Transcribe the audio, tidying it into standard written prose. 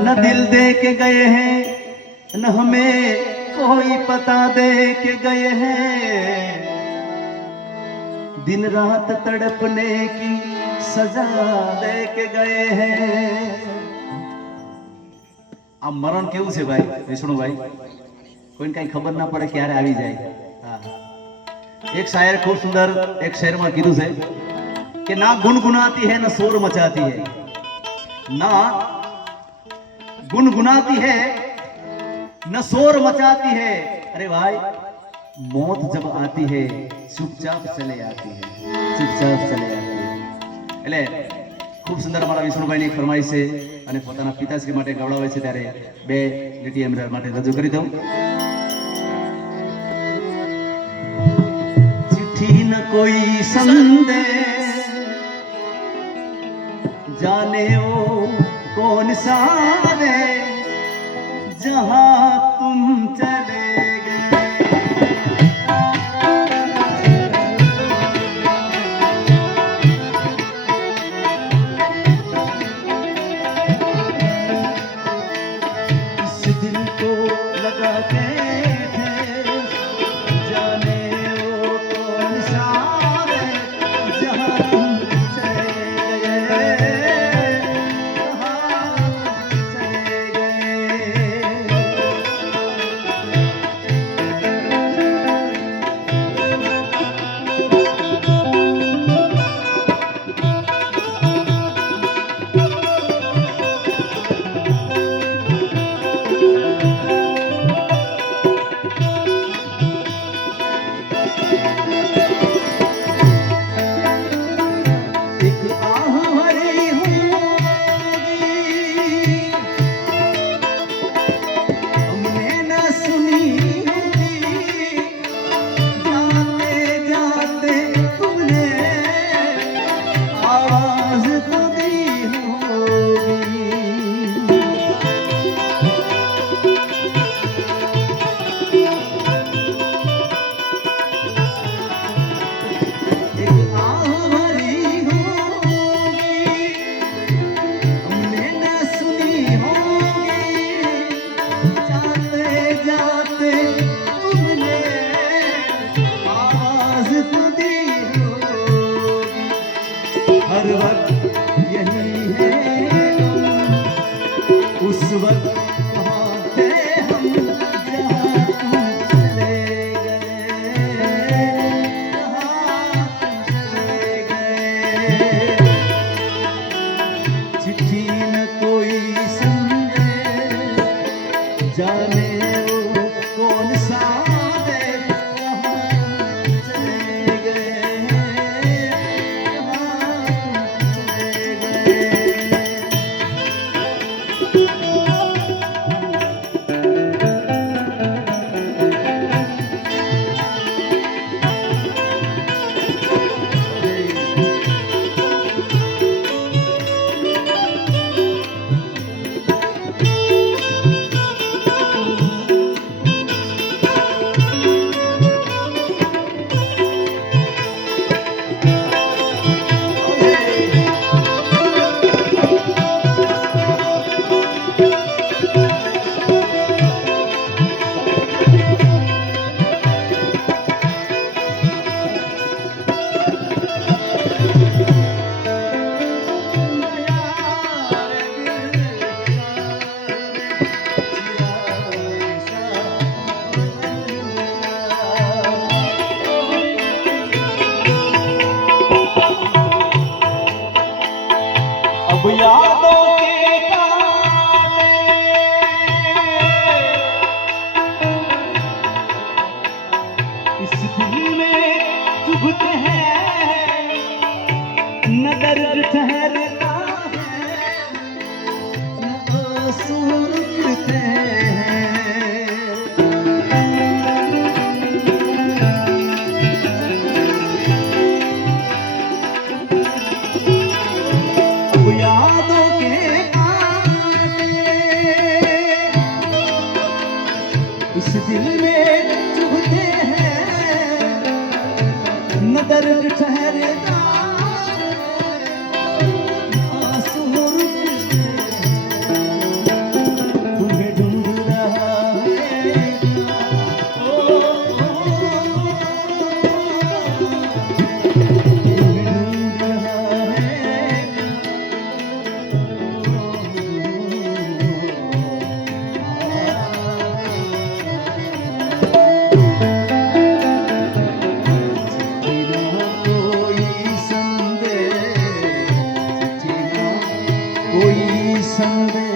न दिल दे के गए हैं न हमें कोई पता दे के गए हैं, दिन रात तड़पने की सजा दे के गए हैं। આ મરણ કેવું છે ભાઈ વિષ્ણુભાઈ, કોઈને કઈ ખબર ના પડે ક્યારે આવી જાય। એક શાયર ખૂબ સુંદર એક શેરમાં કીધું છે कि ना गुनगुनाती है ना शोर मचाती है, ना गुनगुनाती है न शोर मचाती है। अरे भाई मौत जब आती है चुपचाप चले आती है, चुपचाप चले आती है। એટલે ખૂબ સુંદર અમારા વિષ્ણુભાઈની એક ફરમાઈશ છે અને પોતાના પિતાશ્રી માટે ગવડાવે છે ત્યારે બે લીટી એમરા માટે રજૂ કરી દઉં। चिट्ठी न कोई संदेश जाने वो कौन सा रे जहां तुम चले गए। इस दिल को लगा के जाने वो कौन सा रे जहां तुम हर वक्त यही है उस वक्त कहाँ थे हम जहाँ तुम चले गए, कहाँ तुम चले गए। चिट्ठी न कोई संदेश जाने वो कौन सा देश कहाँ चले गए। अब यादों के कांटे इस दिल में चुभते हैं, न दर्द ठहरता है न आंसू रुकते हैं। यादों के कांटे इस दिल में चुभते हैं, न दर्द ठहरता संदेश